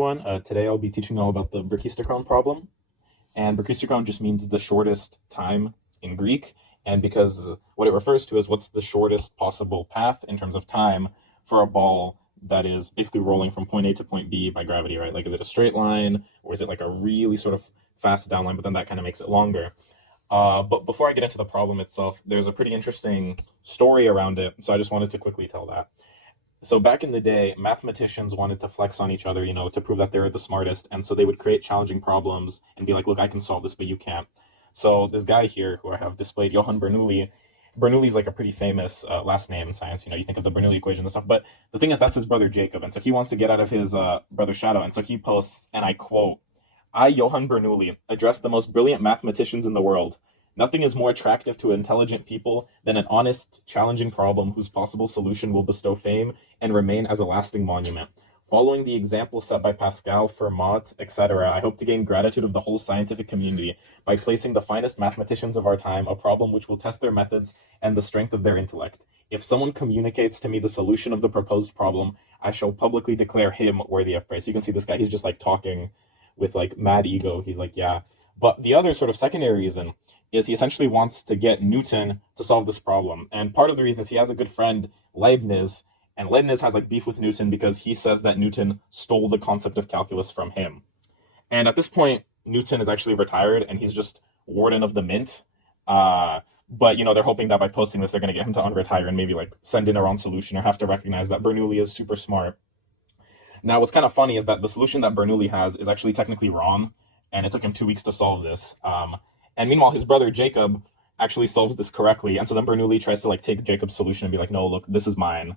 everyone. Today I'll be teaching all about the Brachistochrone problem. And Brachistochrone just means the shortest time in Greek. And because what it refers to is what's the shortest possible path in terms of time for a ball that is basically rolling from point A to point B by gravity, right? Like, is it a straight line or is it like a really sort of fast down line, but then that kind of makes it longer? But before I get into the problem itself, there's a pretty interesting story around it. So I just wanted to quickly tell that. So back in the day, mathematicians wanted to flex on each other, to prove that they were the smartest. And so they would create challenging problems and be like, look, I can solve this, but you can't. So this guy here who I have displayed, Johann Bernoulli, Bernoulli's like a pretty famous last name in science. You think of the Bernoulli equation and stuff. But the thing is, that's his brother Jacob. And so he wants to get out of his brother's shadow. And so he posts, and I quote, I, Johann Bernoulli, address the most brilliant mathematicians in the world. Nothing is more attractive to intelligent people than an honest, challenging problem whose possible solution will bestow fame and remain as a lasting monument. Following the example set by Pascal, Fermat, etc., I hope to gain gratitude of the whole scientific community by placing the finest mathematicians of our time a problem which will test their methods and the strength of their intellect. If someone communicates to me the solution of the proposed problem, I shall publicly declare him worthy of praise. So you can see this guy, he's just like talking with like mad ego. He's like, yeah. But the other sort of secondary reason is he essentially wants to get Newton to solve this problem. And part of the reason is he has a good friend, Leibniz, and Leibniz has like beef with Newton because he says that Newton stole the concept of calculus from him. And at this point, Newton is actually retired and he's just warden of the mint. But they're hoping that by posting this, they're going to get him to unretire and maybe like send in a wrong solution or have to recognize that Bernoulli is super smart. Now, what's kind of funny is that the solution that Bernoulli has is actually technically wrong, and it took him 2 weeks to solve this. And meanwhile, his brother Jacob actually solved this correctly, and so then Bernoulli tries to like take Jacob's solution and be like, no, look, this is mine.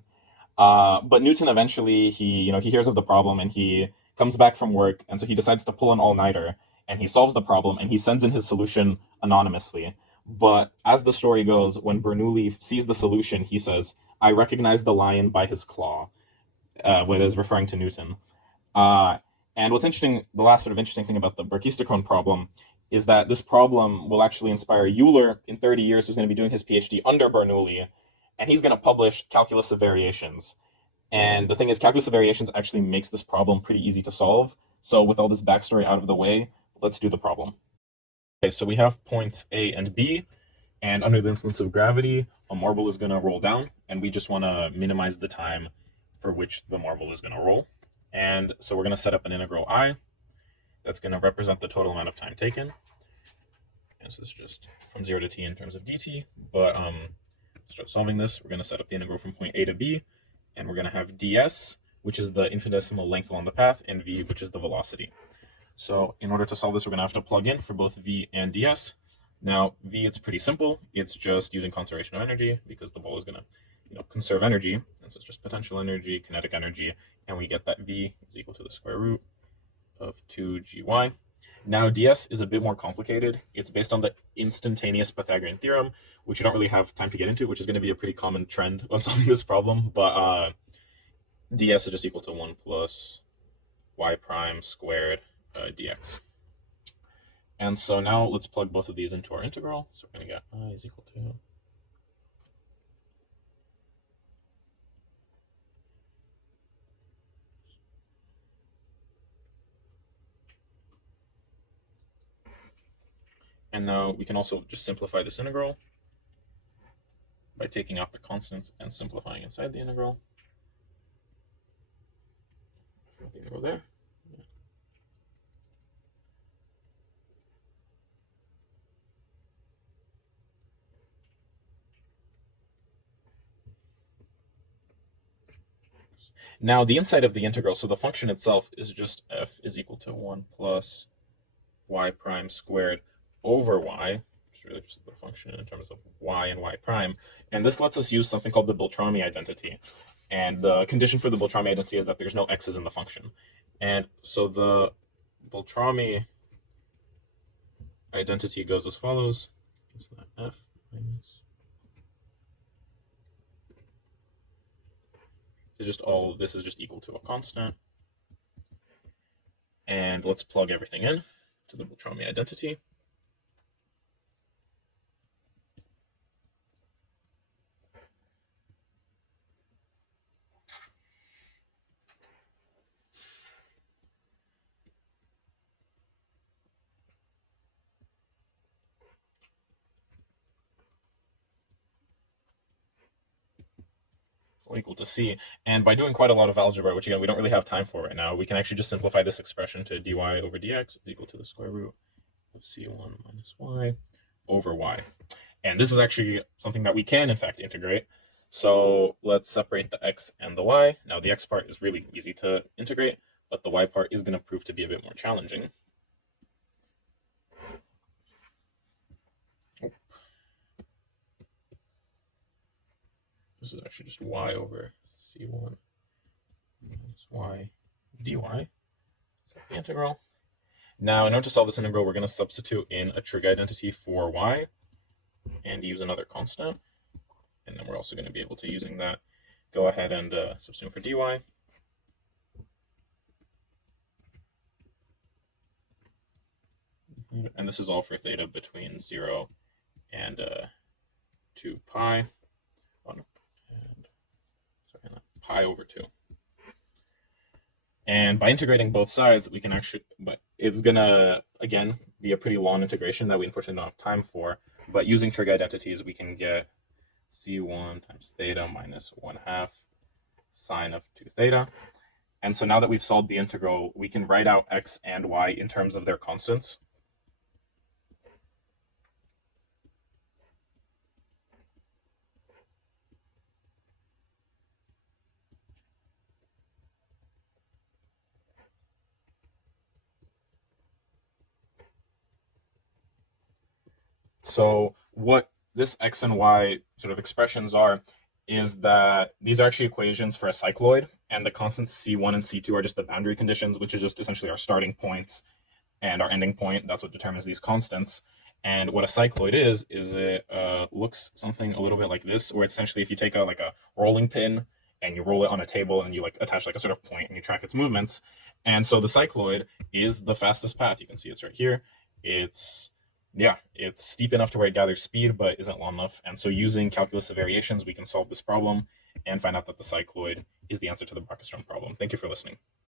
But Newton eventually he hears of the problem and he comes back from work, and so he decides to pull an all-nighter and he solves the problem and he sends in his solution anonymously. But as the story goes, when Bernoulli sees the solution, he says, "I recognize the lion by his claw," what is referring to Newton. And what's interesting, the last sort of interesting thing about the Brachistochrone problem is that this problem will actually inspire Euler in 30 years, who's going to be doing his PhD under Bernoulli, and he's going to publish Calculus of Variations. And the thing is, Calculus of Variations actually makes this problem pretty easy to solve. So with all this backstory out of the way, let's do the problem. Okay, so we have points A and B, and under the influence of gravity, a marble is going to roll down, and we just want to minimize the time for which the marble is going to roll. And so we're going to set up an integral I that's going to represent the total amount of time taken. This is just from 0 to t in terms of dt, but start solving this. We're going to set up the integral from point A to B, and we're going to have ds, which is the infinitesimal length along the path, and v, which is the velocity. So in order to solve this, we're going to have to plug in for both v and ds. Now, v, it's pretty simple. It's just using conservation of energy because the ball is going to conserve energy. And so it's just potential energy, kinetic energy, and we get that v is equal to the square root of 2gy. Now, ds is a bit more complicated. It's based on the instantaneous Pythagorean theorem, which we don't really have time to get into, which is going to be a pretty common trend when solving this problem. But ds is just equal to 1 plus y prime squared dx. And so now let's plug both of these into our integral. So we're going to get I is equal to and now we can also just simplify this integral by taking out the constants and simplifying inside the integral. The integral there. Now the inside of the integral, so the function itself is just f is equal to 1 plus y prime squared over y, which is really just the function in terms of y and y prime. And this lets us use something called the Beltrami identity. And the condition for the Beltrami identity is that there's no x's in the function. And so the Beltrami identity goes as follows. It's that f minus is just all this is just equal to a constant. And let's plug everything in to the Beltrami identity. equal to c. And by doing quite a lot of algebra, which again we don't really have time for right now, we can actually just simplify this expression to dy over dx is equal to the square root of c1 minus y over y. And this is actually something that we can in fact integrate. So let's separate the x and the y. Now the x part is really easy to integrate, but the y part is going to prove to be a bit more challenging. This is actually just y over c1 minus y dy. So the integral. Now, in order to solve this integral, we're going to substitute in a trig identity for y and use another constant. And then we're also going to be able to, using that, go ahead and substitute for dy. And this is all for theta between 0 and 2 pi. Pi over 2. And by integrating both sides, we can actually, but it's gonna, again, be a pretty long integration that we unfortunately don't have time for. But using trig identities, we can get c1 times theta minus 1/2 sine of 2 theta. And so now that we've solved the integral, we can write out x and y in terms of their constants. So what this x and y sort of expressions are is that these are actually equations for a cycloid, and the constants c1 and c2 are just the boundary conditions, which is just essentially our starting points and our ending point. That's what determines these constants. And what a cycloid is it looks something a little bit like this, where it's essentially if you take like a rolling pin and you roll it on a table and you like attach like a sort of point and you track its movements. And so the cycloid is the fastest path. You can see it's right here. It's steep enough to where it gathers speed, but isn't long enough. And so using calculus of variations, we can solve this problem and find out that the cycloid is the answer to the Brachistochrone problem. Thank you for listening.